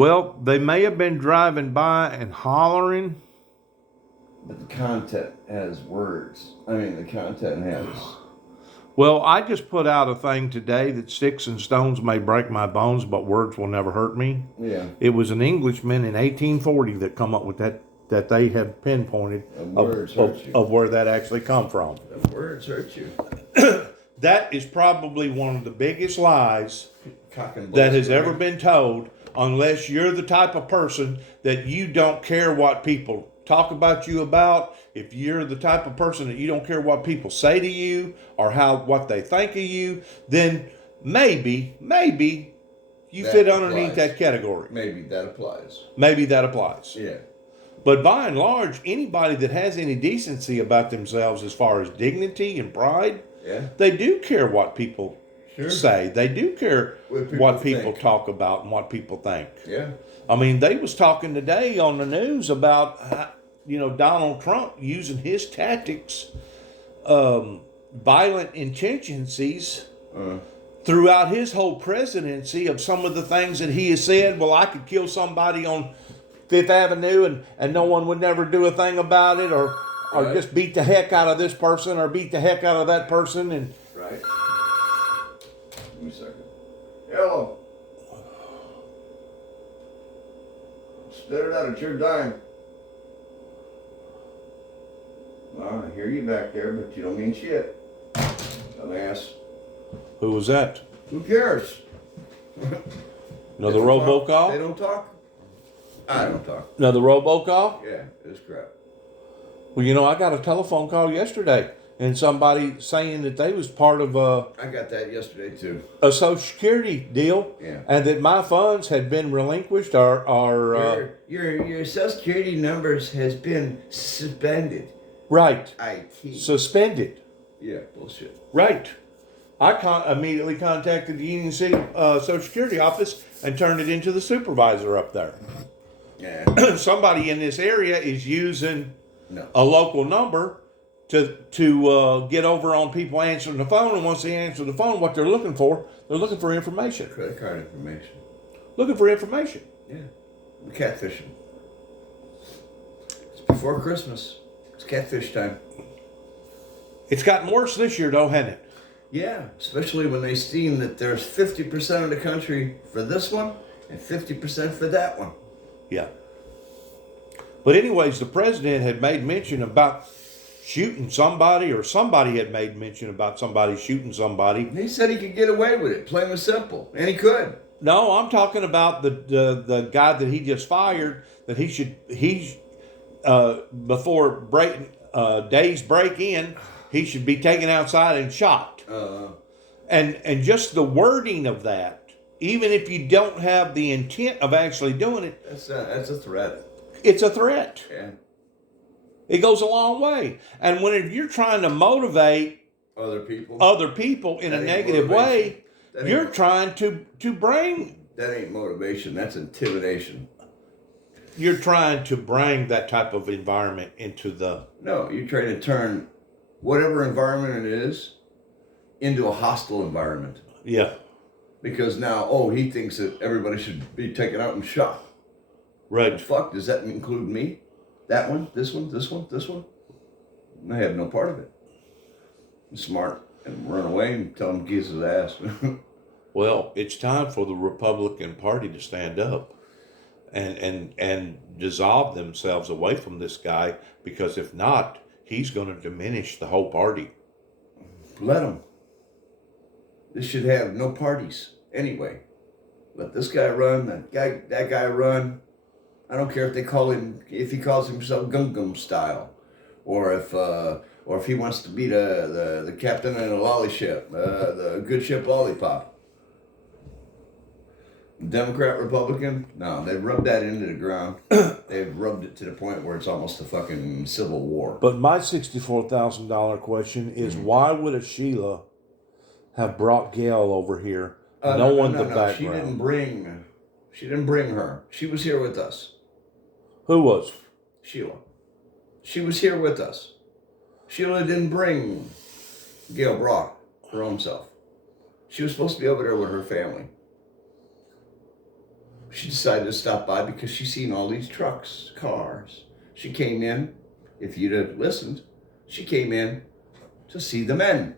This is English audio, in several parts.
Well, they may have been driving by and hollering. But the content has words. I mean, the content has. Well, I just put out a thing today that sticks and stones may break my bones, but words will never hurt me. Yeah. It was an Englishman in 1840 that come up with that they have pinpointed of where that actually come from. The words hurt you. That is probably one of the biggest lies Cock and that has bull ever been told, unless you're the type of person that you don't care what people talk about you about. If you're the type of person that you don't care what people say to you or what they think of you, then maybe you That fit underneath applies. that category. Maybe that applies. Maybe that applies. Yeah. But by and large, anybody that has any decency about themselves as far as dignity and pride, Yeah. they do care what people Sure. say. They do care what people think. talk about and what people think. Yeah. I mean, they was talking today on the news about, Donald Trump using his tactics, violent intentionsies throughout his whole presidency of some of the things that he has said. Well, I could kill somebody on Fifth Avenue and no one would never do a thing about it, or Right. just beat the heck out of this person or beat the heck out of that person. And Right. Give me a second. Hello. Spit it out. It's your dime. Well, I hear you back there, but you don't mean shit. Dumbass. who was that? Who cares? Another They don't talk. robocall? They don't talk. I don't talk. Another robocall? Yeah, it's crap. Well, I got a telephone call yesterday and somebody saying that they was part of I got that yesterday too. a Social Security deal, Yeah. and that my funds had been relinquished or Your Social Security numbers has been suspended. right, IT. suspended. Yeah, bullshit. Right. I immediately contacted the Union City Social Security office and turned it into the supervisor up there. Yeah. Somebody in this area is using No. a local number to get over on people answering the phone, and once they answer the phone, what they're looking for information. Credit card information. Looking for information. Yeah. Catfishing. It's before Christmas. It's catfish time. It's gotten worse this year, though, hasn't it? Yeah, especially when they seen that there's 50% of the country for this one and 50% for that one. Yeah. But anyways, the president had made mention about shooting somebody, or somebody had made mention about somebody shooting somebody. He said he could get away with it, plain and simple, and he could. No, I'm talking about the guy that he just fired. That before days break in, he should be taken outside and shot. And just the wording of that, even if you don't have the intent of actually doing it, That's a threat. it's a threat. Yeah. It goes a long way. And when you're trying to motivate Other people. in a That ain't negative motivation. way, That you're ain't- trying to bring That ain't motivation. That's intimidation. you're trying to bring that type of environment into the No, you're trying to turn whatever environment it is into a hostile environment. yeah. Because now, he thinks that everybody should be taken out and shot. Right. Fuck, does that include me? That one? This one? This one? This one? I have no part of it. I'm smart and run away and tell him to kiss his ass. Well, it's time for the Republican Party to stand up and dissolve themselves away from this guy, because if not, he's going to diminish the whole party. Let him. This should have no parties anyway. Let this guy run, that guy run. I don't care if he calls himself Gungam style, or if he wants to be the captain in a lolly ship, the good ship Lollipop. Democrat, Republican, no, they've rubbed that into the ground. They've rubbed it to the point where it's almost a fucking civil war. But my $64,000 question is, why would a Sheila have brought Gail over here, knowing the background? She didn't bring her. She was here with us. Who was? Sheila. She was here with us. Sheila didn't bring Gail Brock, her own self. She was supposed to be over there with her family. She decided to stop by because she seen all these trucks, cars. She came in, if you'd have listened, she came in to see the men.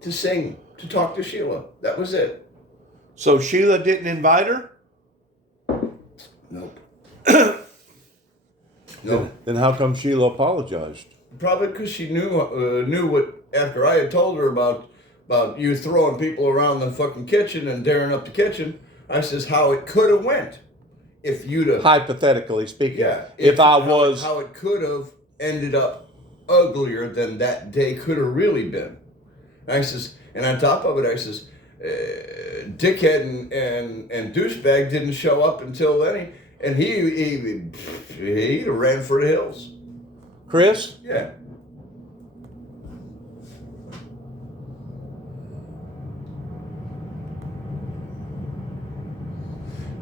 To sing, to talk to Sheila. That was it. So Sheila didn't invite her? Nope. Then how come Sheila apologized? Probably because she knew what, after I had told her about you throwing people around the fucking kitchen and tearing up the kitchen, I says how it could have went if you'd have. Hypothetically speaking. Yeah. If I was. How it could have ended up uglier than that day could have really been. I says, and on top of it, I says, dickhead and douchebag didn't show up until then. And he ran for the hills. Chris? Yeah.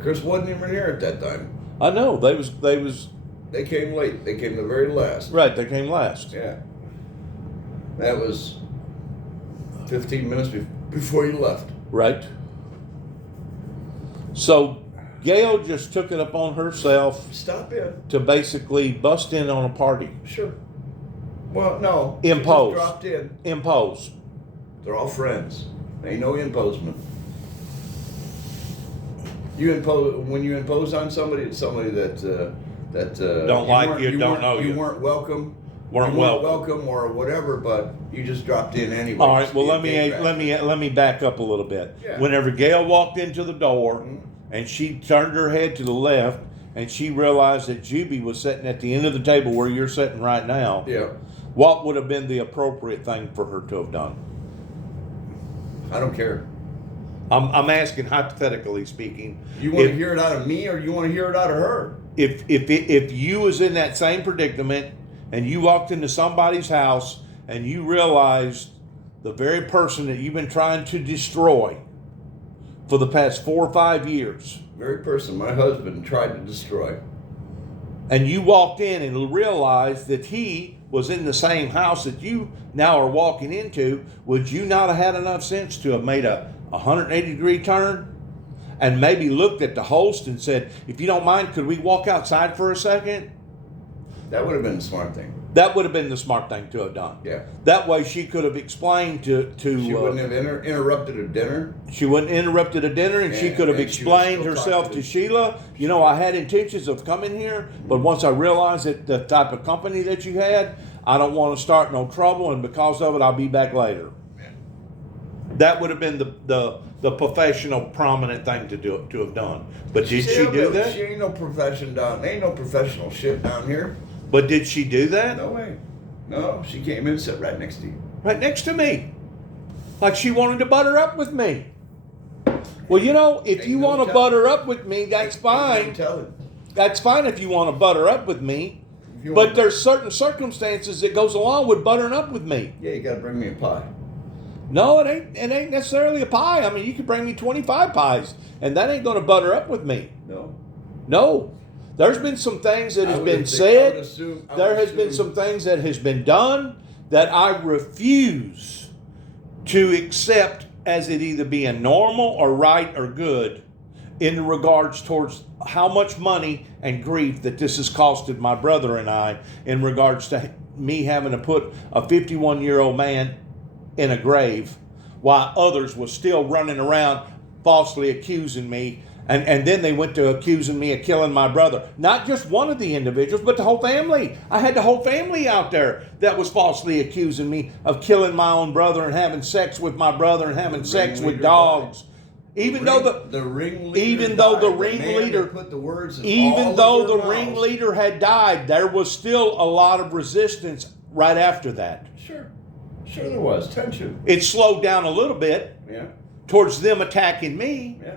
Chris wasn't even here at that time. I know. They came late. They came the very last. Right, they came last. Yeah. That was 15 minutes before you left. Right. So Gail just took it upon herself Stop in. to basically bust in on a party. Sure. Well, no. She Impose. just dropped in. Impose. They're all friends. Ain't no imposement. You impose when you impose on somebody. It's somebody that Don't like you, don't know you. You weren't welcome. Weren't you weren't welcome. welcome or whatever, but you just dropped in anyway. All right. Well, let me back up a little bit. Yeah. Whenever Gail walked into the door, and she turned her head to the left, and she realized that Juby was sitting at the end of the table where you're sitting right now. Yeah. What would have been the appropriate thing for her to have done? I don't care. I'm asking hypothetically speaking. You want to hear it out of me, or you want to hear it out of her? If you was in that same predicament and you walked into somebody's house and you realized the very person that you've been trying to destroy for the past 4 or 5 years, Very person my husband tried to destroy. and you walked in and realized that he was in the same house that you now are walking into, would you not have had enough sense to have made a 180-degree turn and maybe looked at the host and said, if you don't mind, could we walk outside for a second? That would have been the smart thing. That would have been the smart thing to have done. Yeah. That way she could have explained to She wouldn't have interrupted a dinner. she wouldn't have interrupted a dinner, and she could have and she would explained still herself talk to to Sheila, you know, I had intentions of coming here, but once I realized that the type of company that you had, I don't want to start no trouble, and because of it, I'll be back later. That would have been the professional, prominent thing to have done. But did she do that? She ain't no profession down. Ain't no professional shit down here. But did she do that? No way. No, she came in and sat right next to you. Right next to me. Like she wanted to butter up with me. Well, you know, if Ain't you no want to telling. butter up with me, that's fine. Ain't no telling. That's fine if you want to butter up with me. If you But want- there's certain circumstances that goes along with buttering up with me. Yeah, you gotta bring me a pie. No, it ain't necessarily a pie. I mean, you could bring me 25 pies, and that ain't going to butter up with me. No. No. There's been some things that I has would been think- I said. would assume- I There would has been assume- some things that has been done that I refuse to accept as it either being normal or right or good in regards towards how much money and grief that this has costed my brother and I in regards to me having to put a 51-year-old man in a grave while others was still running around falsely accusing me. And then they went to accusing me of killing my brother. Not just one of the individuals, but the whole family. I had the whole family out there that was falsely accusing me of killing my own brother and having sex with my brother and having sex with ringleader dogs. Even though the ringleader even though the died, man ringleader- that put the words in even all though of the their mouths. ringleader had died, there was still a lot of resistance right after that. Sure there was tension. It slowed down a little bit Yeah, towards them attacking me. yeah.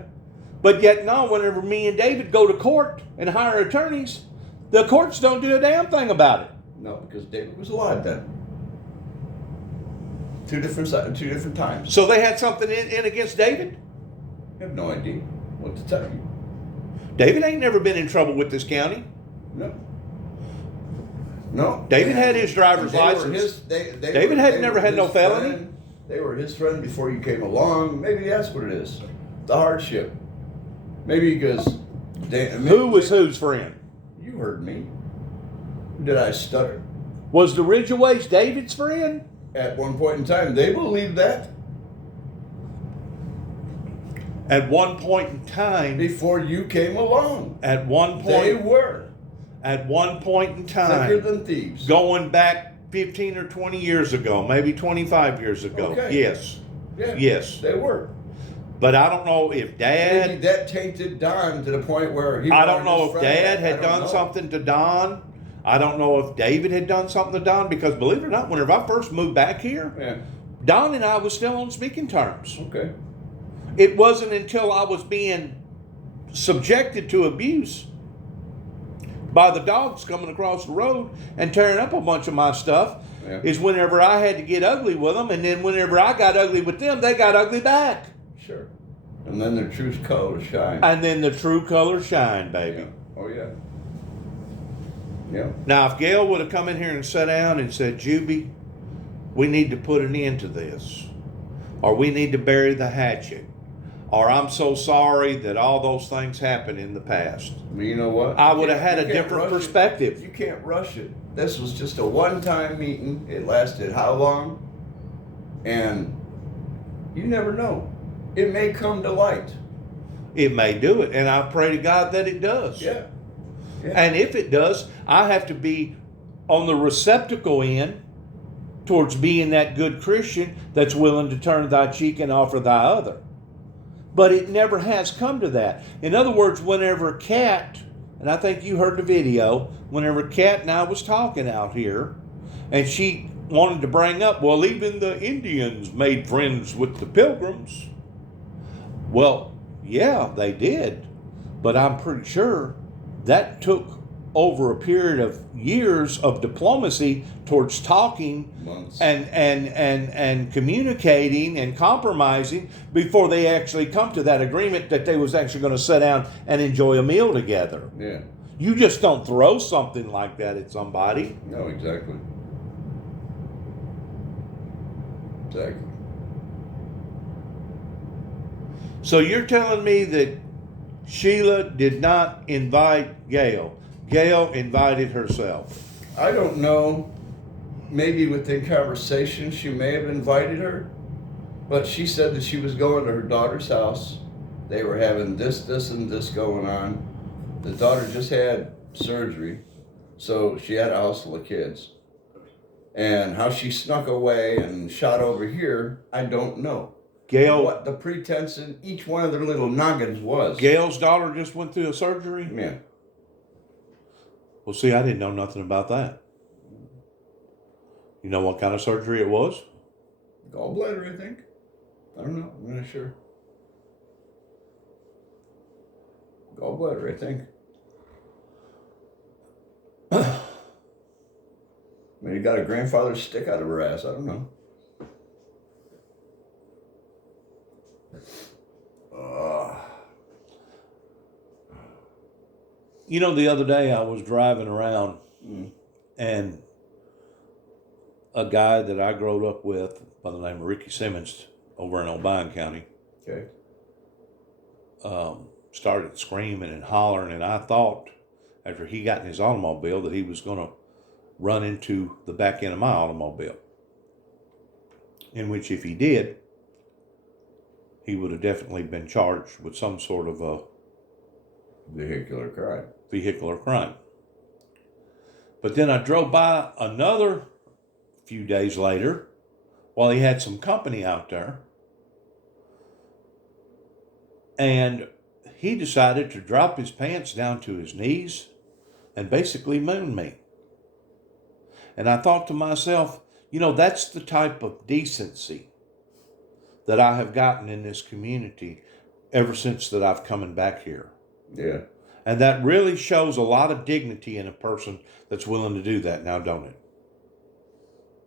But yet now, whenever me and David go to court and hire attorneys, the courts don't do a damn thing about it. No, because David was alive then. Two different times. So they had something in against David? I have no idea what to tell you. David ain't never been in trouble with this county. No. No. David had his driver's They were license. they David had were never had his no felony. friend. They were his friend before you came along. Maybe that's what it is. The hardship. Maybe because... Who was whose friend? You heard me. Did I stutter? Was the Ridgeways David's friend? At one point in time, they believed that. At one point in time, Before you came along. at one They point, were. at one point in Thicker time, than thieves. going back 15 or 20 years ago, maybe 25 years ago. Okay. Yes. Yeah, Yes. they were. But I don't know if Maybe Dad, that tainted Don to the point where he I don't wanted know his if friend Dad back. I had don't done know. something to Don. I don't know if David had done something to Don, because believe it or not, whenever I first moved back here, Yeah. Don and I was still on speaking terms. Okay. It wasn't until I was being subjected to abuse by the dogs coming across the road and tearing up a bunch of my stuff, Yeah. is whenever I had to get ugly with them, and then whenever I got ugly with them, they got ugly back. Sure. And then their true colors shine. And then the true colors shine, baby. Yeah. Oh yeah. Yeah. Now, if Gail would have come in here and sat down and said, Juby, we need to put an end to this, or we need to bury the hatchet, or I'm so sorry that all those things happened in the past, Well, you know what? I You would have can't- had a you can't different rush it. perspective. You can't rush it. This was just a one-time meeting. It lasted how long? And you never know. It may come to light. It may do it, and I pray to God that it does. Yeah. Yeah. And if it does, I have to be on the receptacle end towards being that good Christian that's willing to turn thy cheek and offer thy other. But it never has come to that. In other words, whenever Kat, and I think you heard the video, whenever Kat and I was talking out here, and she wanted to bring up, well, even the Indians made friends with the Pilgrims. Well, yeah, they did. But I'm pretty sure that took over a period of years of diplomacy towards talking Months. and communicating and compromising before they actually come to that agreement that they was actually going to sit down and enjoy a meal together. Yeah. You just don't throw something like that at somebody. No, exactly. Exactly. So you're telling me that Sheila did not invite Gail. Gail invited herself. I don't know. Maybe within conversation she may have invited her, but she said that she was going to her daughter's house. They were having this, and this going on. The daughter just had surgery, so she had a house full of kids. And how she snuck away and shot over here, I don't know. Gail, What the pretense in each one of their little noggins was. Gail's daughter just went through a surgery? Yeah. Well, see, I didn't know nothing about that. You know what kind of surgery it was? Gallbladder, I think. I don't know. I'm not sure. Gallbladder, I think. Maybe got a grandfather's stick out of her ass. I don't know. You know, the other day I was driving around Mm. and a guy that I grew up with by the name of Ricky Simmons over in O'Brien County Okay. started screaming and hollering, and I thought after he got in his automobile that he was going to run into the back end of my automobile, in which if he did, he would have definitely been charged with some sort of a Vehicular crime. vehicular crime. But then I drove by another few days later while he had some company out there, and he decided to drop his pants down to his knees and basically moon me. And I thought to myself, you know, that's the type of decency that I have gotten in this community ever since that I've coming back here. Yeah. And that really shows a lot of dignity in a person that's willing to do that now, don't it?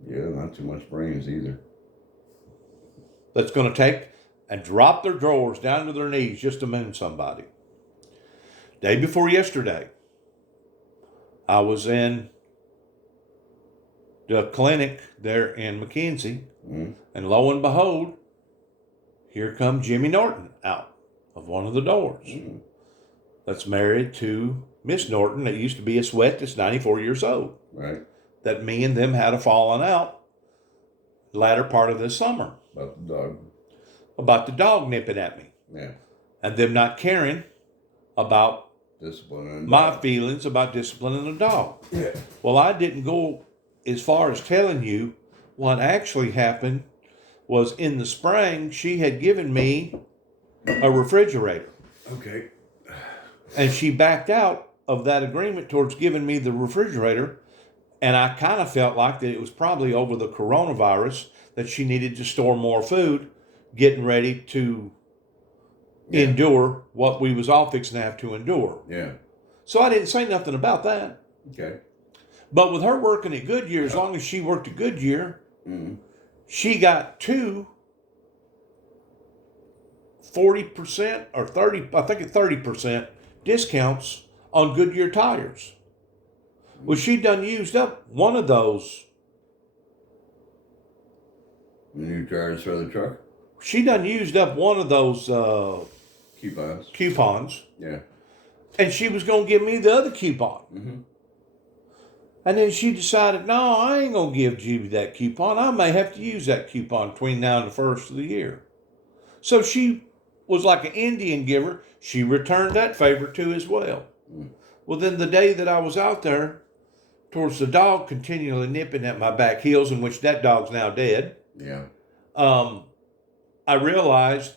Yeah, not too much brains either. That's going to take and drop their drawers down to their knees just to moon somebody. Day before yesterday, I was in the clinic there in McKenzie Mm. And lo and behold, here comes Jimmy Norton out of one of the doors. Mm. That's married to Miss Norton that used to be a sweat that's 94 years old. Right. That me and them had a falling out latter part of this summer About the dog. about the dog nipping at me. Yeah. And them not caring about Discipline. my feelings about disciplining a dog. Yeah. Well, I didn't go as far as telling you what actually happened was in the spring, she had given me a refrigerator. Okay. And she backed out of that agreement towards giving me the refrigerator. And I kind of felt like that it was probably over the coronavirus that she needed to store more food, getting ready to endure what we was all fixing to have to endure. Yeah. So I didn't say nothing about that. Okay. But with her working at Goodyear, as long as she worked at Goodyear, Mm. she got 40% or 30, I think it's 30% discounts on Goodyear tires. Well, she done used up one of those. New tires for the truck. She done used up one of those Coupons. coupons, Yeah. and she was going to give me the other coupon. Mm-hmm. And then she decided, no, I ain't going to give Judy that coupon. I may have to use that coupon between now and the first of the year. So she was like an Indian giver. She returned that favor too as well. Mm. Well, then the day that I was out there towards the dog continually nipping at my back heels, in which that dog's now dead, Yeah. I realized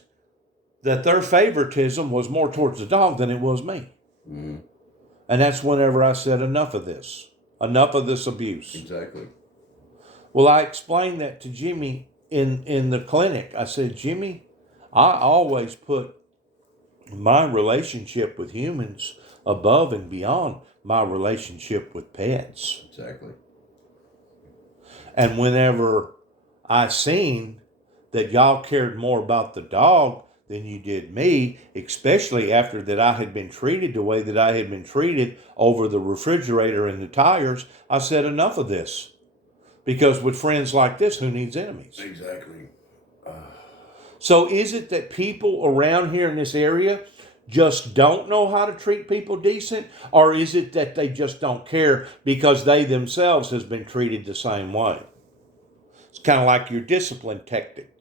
that their favoritism was more towards the dog than it was me. Mm-hmm. And that's whenever I said enough of this abuse. Exactly. Well, I explained that to Jimmy in the clinic. I said, Jimmy, I always put my relationship with humans above and beyond my relationship with pets. Exactly. And whenever I seen that y'all cared more about the dog than you did me, especially after that I had been treated the way that I had been treated over the refrigerator and the tires, I said enough of this. Because with friends like this, who needs enemies? Exactly. So is it that people around here in this area just don't know how to treat people decent? Or is it that they just don't care because they themselves has been treated the same way? It's kind of like your discipline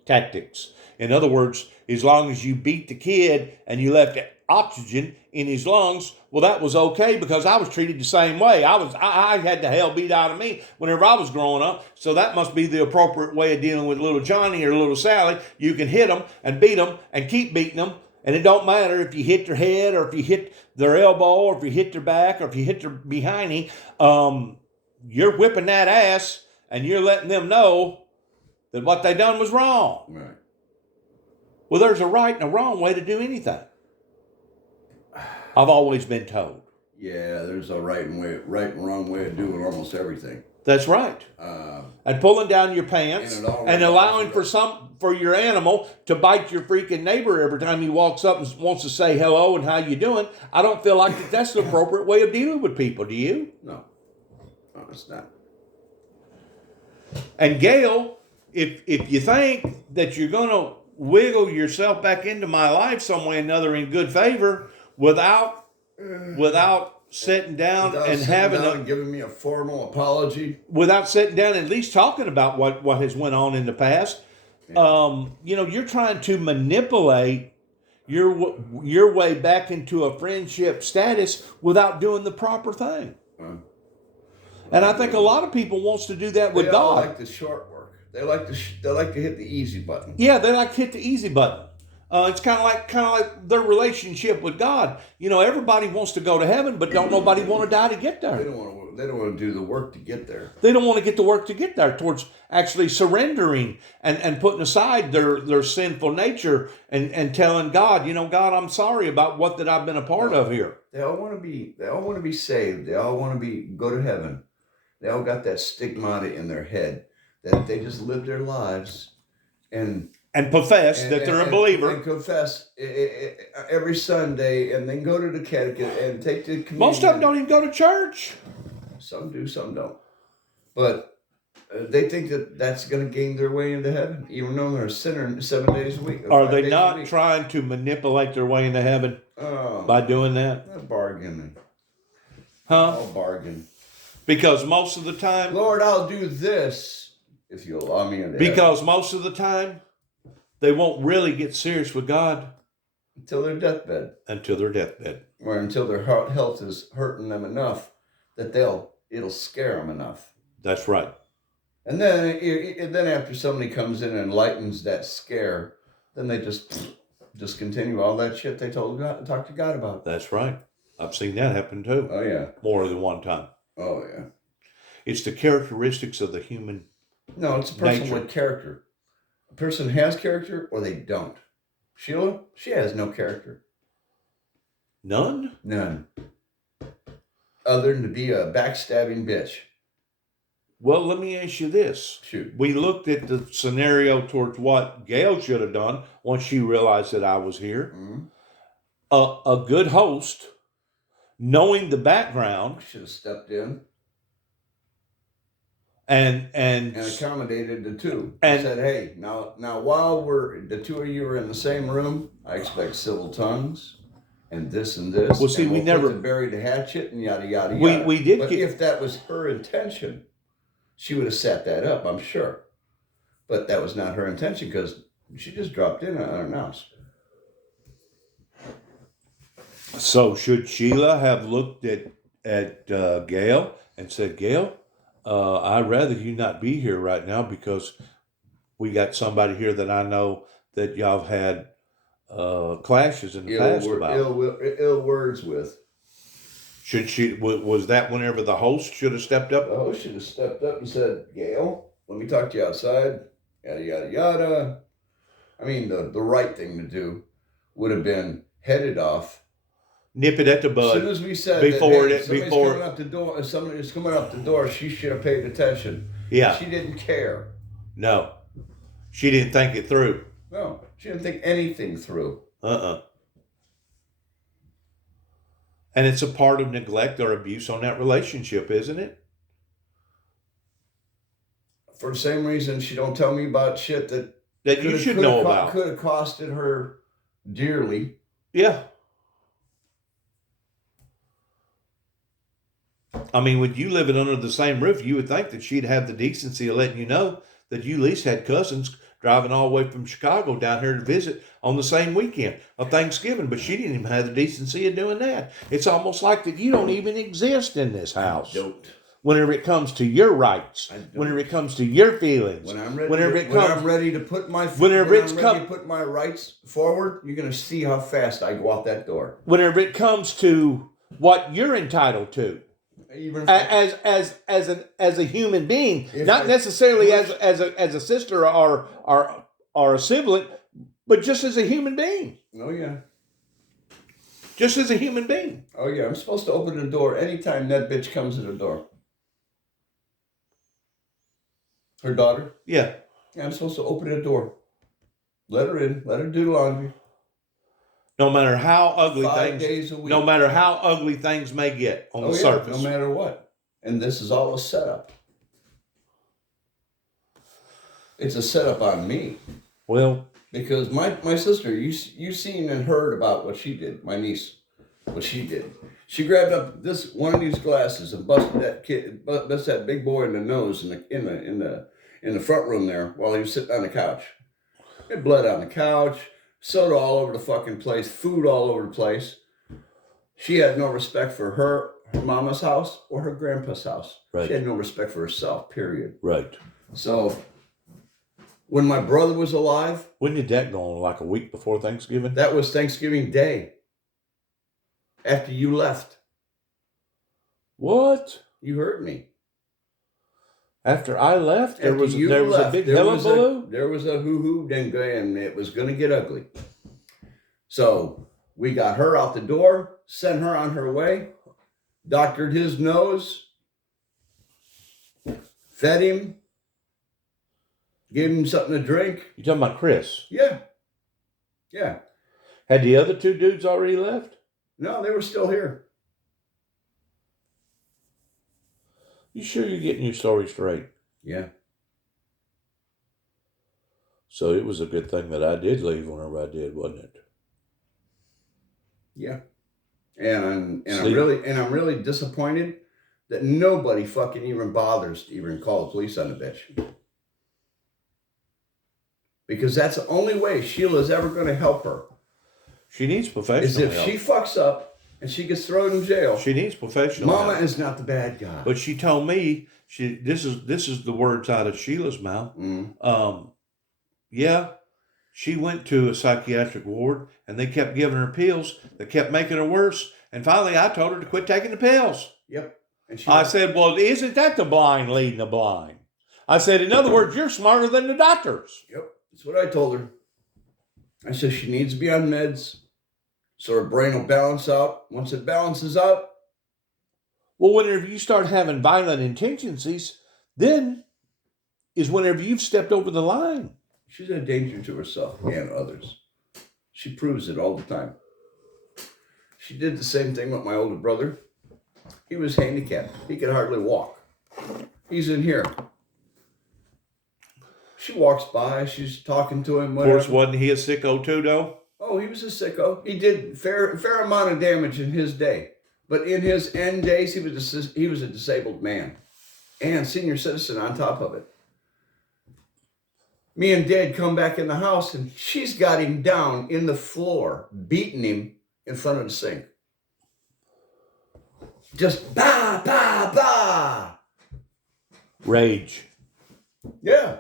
tactics. In other words, as long as you beat the kid and you left oxygen in his lungs, well, that was okay because I was treated the same way. I had the hell beat out of me whenever I was growing up. So that must be the appropriate way of dealing with little Johnny or little Sally. You can hit them and beat them and keep beating them. And it don't matter if you hit their head or if you hit their elbow or if you hit their back or if you hit their behind. You're whipping that ass and you're letting them know that what they done was wrong. Right. Well, there's a right and a wrong way to do anything. I've always been told. Yeah, there's a right and wrong way of doing almost everything. That's right. And pulling down your pants and allowing for your animal to bite your freaking neighbor every time he walks up and wants to say hello and how you doing. I don't feel like that's the appropriate way of dealing with people. Do you? No, it's not. And Gail, if you think that you're going to wiggle yourself back into my life some way or another in good favor without sitting down and giving me a formal apology, without sitting down and at least talking about what has went on in the past, you're trying to manipulate your way back into a friendship status without doing the proper thing. And I think a lot of people wants to do that with God. They like the short work. They like to hit the easy button. Yeah, they like to hit the easy button. It's kind of like their relationship with God. You know, everybody wants to go to heaven, but don't nobody want to die to get there. They don't want to do the work to get there. They don't want to get the work to get there towards actually surrendering and putting aside their sinful nature and telling God, God, I'm sorry about what that I've been a part of here. They all want to be saved. They all want to go to heaven. They all got that stigmata in their head that they just live their lives and profess that they're a believer. And confess every Sunday and then go to the catechism and take the communion. Most of them don't even go to church. Some do, some don't. But They think that that's going to gain their way into heaven, even though they're a sinner 7 days a week. Or Are 5 they days a not week. trying to manipulate their way into heaven Oh, by doing that? a bargain. Huh? Oh, bargain. Because most of the time, Lord, I'll do this if you allow me into because most of the time, they won't really get serious with God until their deathbed, until their deathbed. or until their health is hurting them enough that it'll scare them enough. That's right. And then after somebody comes in and enlightens that scare, then they just continue all that shit they talk to God about. That's right. I've seen that happen too. Oh yeah. More than one time. Oh yeah. It's the characteristics of the human. No, it's a person nature. with character. A person has character or they don't. Sheila, she has no character. None? None. Other than to be a backstabbing bitch. Well, let me ask you this. Shoot. We looked at the scenario towards what Gail should have done once she realized that I was here. Mm-hmm. A good host, knowing the background, Should have stepped in and accommodated the two. and Said, hey, now while the two of you are in the same room, I expect civil tongues and this and this. Well, see, and we we'll never- put the bury the hatchet and yada yada yada. we did But get if that was her intention, she would have set that up, I'm sure. But that was not her intention because she just dropped in unannounced. So should Sheila have looked at Gail and said, Gail, I'd rather you not be here right now because we got somebody here that I know that y'all have had clashes in the past about. Ill words with. Should she was that whenever the host should have stepped up? The host should have stepped up and said, Gail, let me talk to you outside. Yada yada yada. I mean, the right thing to do would have been headed off. Nip it at the As bud. soon as we said before that, hey, somebody's coming up the door, she should have paid attention. Yeah. She didn't care. No. She didn't think it through. No, she didn't think anything through. And it's a part of neglect or abuse on that relationship, isn't it? For the same reason she don't tell me about shit that You should know about. Could have costed her dearly. Yeah. I mean, with you living under the same roof, you would think that she'd have the decency of letting you know that you at least had cousins driving all the way from Chicago down here to visit on the same weekend of Thanksgiving, but she didn't even have the decency of doing that. It's almost like that you don't even exist in this house. Don't. Whenever it comes to your rights, whenever it comes to your feelings, When I'm ready, to put my rights forward, you're gonna see how fast I go out that door. Whenever it comes to what you're entitled to, Even as a human being, not necessarily as a sister or a sibling, but just as a human being. Oh yeah. Just as a human being. Oh yeah. I'm supposed to open the door anytime that bitch comes to the door. Her daughter? Yeah. I'm supposed to open the door. Let her in. Let her do laundry. No matter how ugly 5 days a week. No matter how ugly things may get on the surface. No matter what. And this is all a setup. It's a setup on me. Well, because my sister, you seen and heard about what she did. My niece, what she did. She grabbed up one of these glasses and busted that big boy in the nose in the front room there while he was sitting on the couch. It blood on the couch, soda all over the fucking place, food all over the place. She had no respect for her mama's house or her grandpa's house. Right. She had no respect for herself, period. Right. So when my brother was alive, when did that go on? Like a week before Thanksgiving? That was Thanksgiving Day. After you left. What? You heard me. After I left, there was a big hullabaloo? There was a hoo-hoo dinga, and it was going to get ugly. So we got her out the door, sent her on her way, doctored his nose, fed him, gave him something to drink. You talking about Chris? Yeah. Yeah. Had the other two dudes already left? No, they were still here. You sure you're getting your story straight? Yeah. So it was a good thing that I did leave whenever I did, wasn't it? Yeah. And I'm See? really disappointed that nobody fucking even bothers to even call the police on the bitch. Because that's the only way Sheila's ever going to help her. She needs Is professional if help. she fucks up and she gets thrown in jail. She needs professional Mama help. is not the bad guy. But she told me this is the words out of Sheila's mouth. Yeah, she went to a psychiatric ward and they kept giving her pills that kept making her worse. And finally, I told her to quit taking the pills. Yep. And I said, well, isn't that the blind leading the blind? I said, in other words, you're smarter than the doctors. Yep. That's what I told her. I said she needs to be on meds so her brain will balance out. Once it balances out. Well, whenever you start having violent intentions, then is whenever you've stepped over the line. She's a danger to herself and others. She proves it all the time. She did the same thing with my older brother. He was handicapped. He could hardly walk. He's in here. She walks by. She's talking to him. Whatever. Of course, wasn't he a sicko too, though? Oh, he was a sicko. He did fair amount of damage in his day. But in his end days, he was a disabled man. And senior citizen on top of it. Me and Dad come back in the house, and she's got him down in the floor, beating him in front of the sink. Just bah, bah, bah. Rage. Yeah.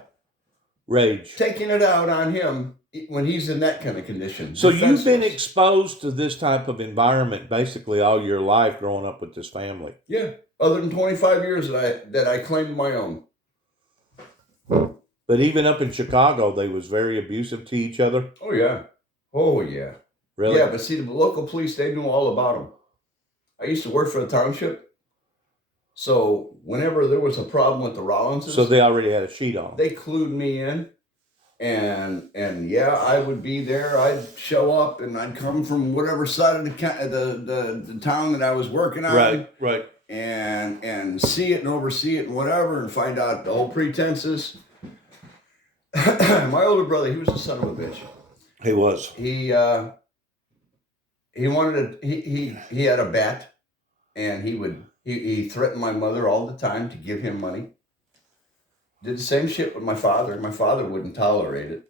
Rage. Taking it out on him when he's in that kind of condition. So you've been exposed to this type of environment basically all your life growing up with this family. Yeah. Other than 25 years that I claimed my own. But even up in Chicago, they was very abusive to each other. Oh, yeah. Oh, yeah. Really? Yeah, but see, the local police, they knew all about them. I used to work for the township. So whenever there was a problem with the Rollinses. So they already had a sheet on. They clued me in. And yeah, I would be there. I'd show up and I'd come from whatever side of the town that I was working on. Right. And see it and oversee it and whatever and find out the whole pretenses. My older brother, he was a son of a bitch. He was. He wanted he had a bat, and he threatened my mother all the time to give him money. Did the same shit with my father. My father wouldn't tolerate it,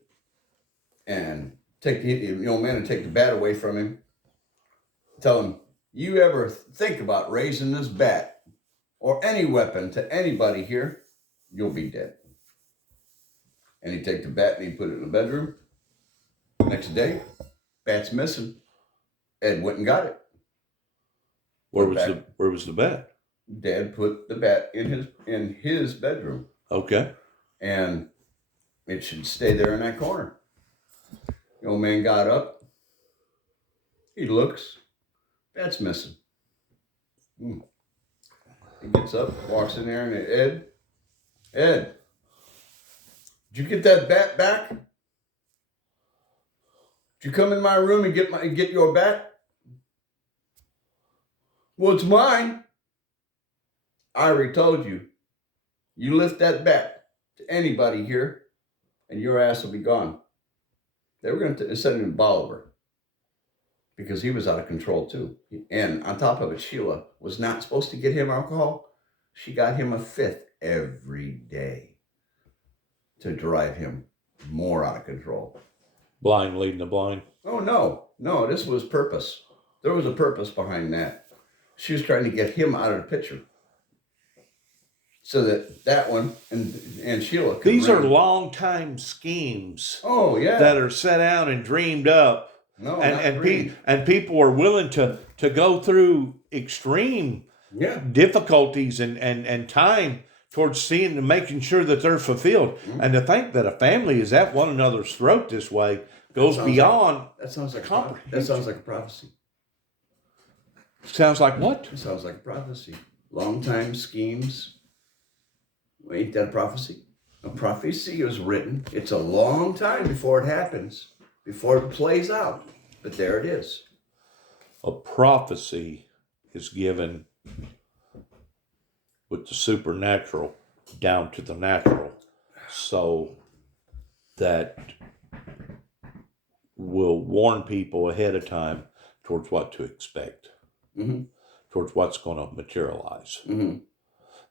and take the bat away from him. Tell him, you ever think about raising this bat or any weapon to anybody here, you'll be dead. And he'd take the bat and he'd put it in the bedroom. Next day, bat's missing. Ed went and got it. Where was the bat? Dad put the bat in his bedroom. Okay. And it should stay there in that corner. The old man got up. He looks. Bat's missing. He gets up, walks in there, and Ed, did you get that bat back? Did you come in my room and get your bat? Well, it's mine. I already told you. You lift that bat to anybody here, and your ass will be gone. They were going to send him to Bolivar because he was out of control too. And on top of it, Sheila was not supposed to get him alcohol. She got him a fifth every day to drive him more out of control. Blind leading the blind. Oh, no, this was purpose. There was a purpose behind that. She was trying to get him out of the picture. So that one and Sheila could These run. are long time schemes. Oh, yeah. That are set out and dreamed up. No, and people are willing to go through extreme difficulties and time towards seeing and making sure that they're fulfilled. Mm-hmm. And to think that a family is at one another's throat this way goes beyond comprehension. That sounds like a prophecy. Sounds like what? It sounds like a prophecy. Long time schemes. Ain't that a prophecy? A prophecy is written. It's a long time before it happens, before it plays out. But there it is. A prophecy is given with the supernatural down to the natural. So that will warn people ahead of time towards what to expect, Mm-hmm. towards what's going to materialize. Mm-hmm.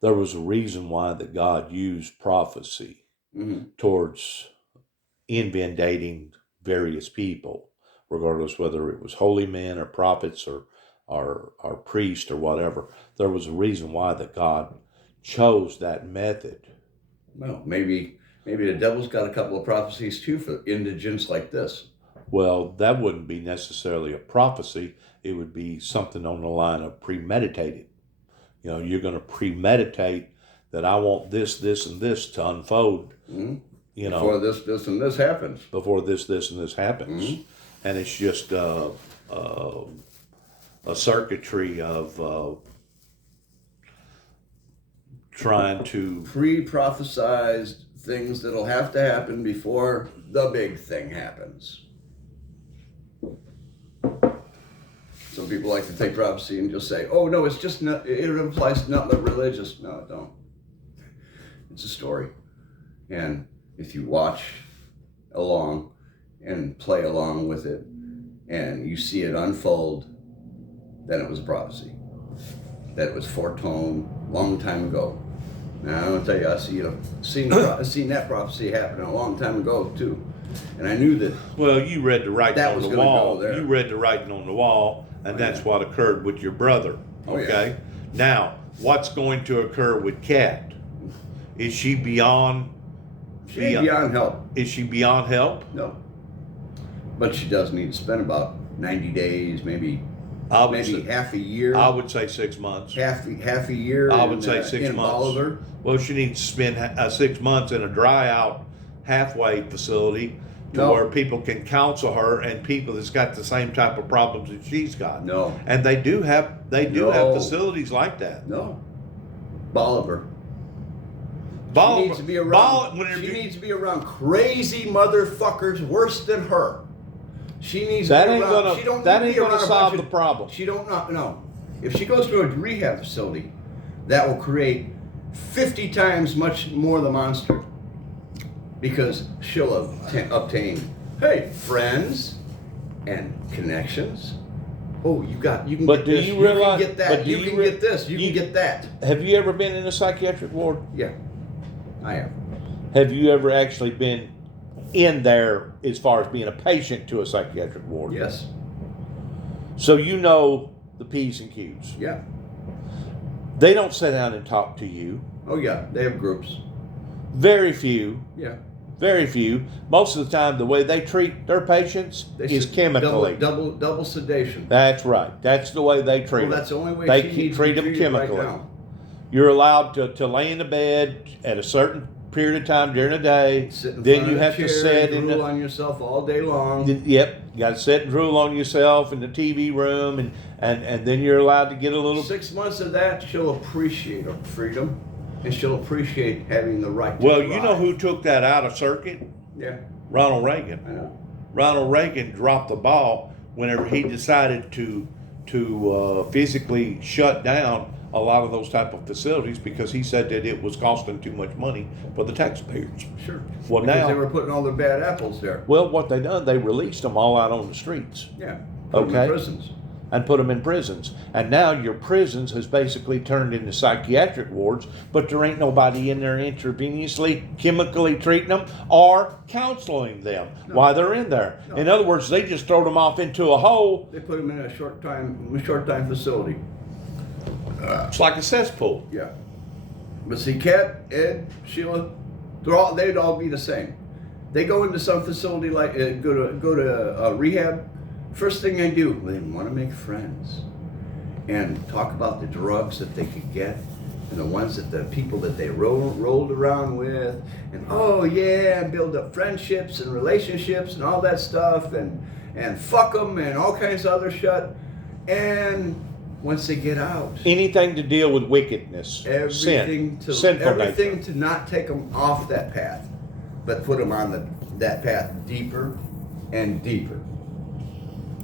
There was a reason why that God used prophecy Mm-hmm. towards inundating various people, regardless whether it was holy men or prophets or priests or whatever. There was a reason why that God chose that method. Well, maybe the devil's got a couple of prophecies too for indigents like this. Well, that wouldn't be necessarily a prophecy. It would be something on the line of premeditated. You know, you're going to premeditate that I want this, this, and this to unfold. Mm-hmm. You know, Before this, and this happens. before this, and this happens. Mm-hmm. And it's just a circuitry of trying to. Pre-prophesized things that'll have to happen before the big thing happens. Some people like to take prophecy and just say, "Oh no, it's just not. It implies nothing religious." No, it don't. It's a story, and if you watch along and play along with it, and you see it unfold, then it was a prophecy. That it was foretold long time ago. Now I'm gonna tell you, I've seen that prophecy happen a long time ago too, and I knew that. Well, you read the writing That on was the gonna wall. go there. You read the writing on the wall, and that's yeah. what occurred with your brother. Oh, yeah. Okay. Now, what's going to occur with Kat? Is she beyond? She ain't beyond help. Is she beyond help? No. But she does need to spend about 90 days, maybe I would say, half a year. I would say 6 months. half a year. I would say 6 in months. Bolivar. Well, she needs to spend 6 months in a dry out halfway facility to No. where people can counsel her and people that's got the same type of problems that she's got. No. And they do have No. facilities like that. No. Bolivar. Bolivar- She needs to be around. She needs to be around crazy motherfuckers worse than her. She needs That to be ain't around. gonna- she don't that need ain't to be gonna around a solve bunch the problem. She don't not no. If she goes to a rehab facility, that will create 50 times much more the monster. Because she'll obtain, hey, friends and connections. Oh, you can But get do this. you realize- can get that. but do You you can re- get this. You can get that. Have you ever been in a psychiatric ward? Yeah, I am. Have you ever actually been in there as far as being a patient to a psychiatric ward? Yes. So you know the P's and Q's. Yeah. They don't sit down and talk to you. Oh yeah, they have groups. Very few. Yeah. Very few. Most of the time, the way they treat their patients They is should chemically. double sedation. That's right. That's the way they treat Well, them. that's the only way They she keep- needs treat to them be treated chemically. right now. You're allowed to lay in the bed at a certain period of time during the day. Sit in Then front you of the have to chair sit and in drool the. on yourself all day long. Yep, you got to sit and drool on yourself in the TV room, and then you're allowed to get a little. 6 months of that, she'll appreciate her freedom, and she'll appreciate having the right to Well, you drive. know who took that out of circuit? Yeah, Ronald Reagan. I know. Ronald Reagan dropped the ball whenever he decided to physically shut down a lot of those type of facilities because he said that it was costing too much money for the taxpayers. Sure. Well, Because now- they were putting all their bad apples there. Well, what they done, they released them all out on the streets Yeah. Put them Okay. in prisons. and put them in prisons. And now your prisons has basically turned into psychiatric wards, but there ain't nobody in there intravenously, chemically treating them or counseling them while they're in there. No. In other words, they just throw them off into a hole. They put them in a short time facility. It's like a cesspool. Yeah. But see, Kat, Ed, Sheila, they'd all be the same. They go into some facility like go to rehab. First thing they do, they want to make friends and talk about the drugs that they could get and the ones that the people that they rolled around with, and oh yeah, build up friendships and relationships and all that stuff, and fuck them and all kinds of other shit. And once they get out, Anything to deal with wickedness, everything sinful nature. to not take them off that path, but put them on that path deeper and deeper.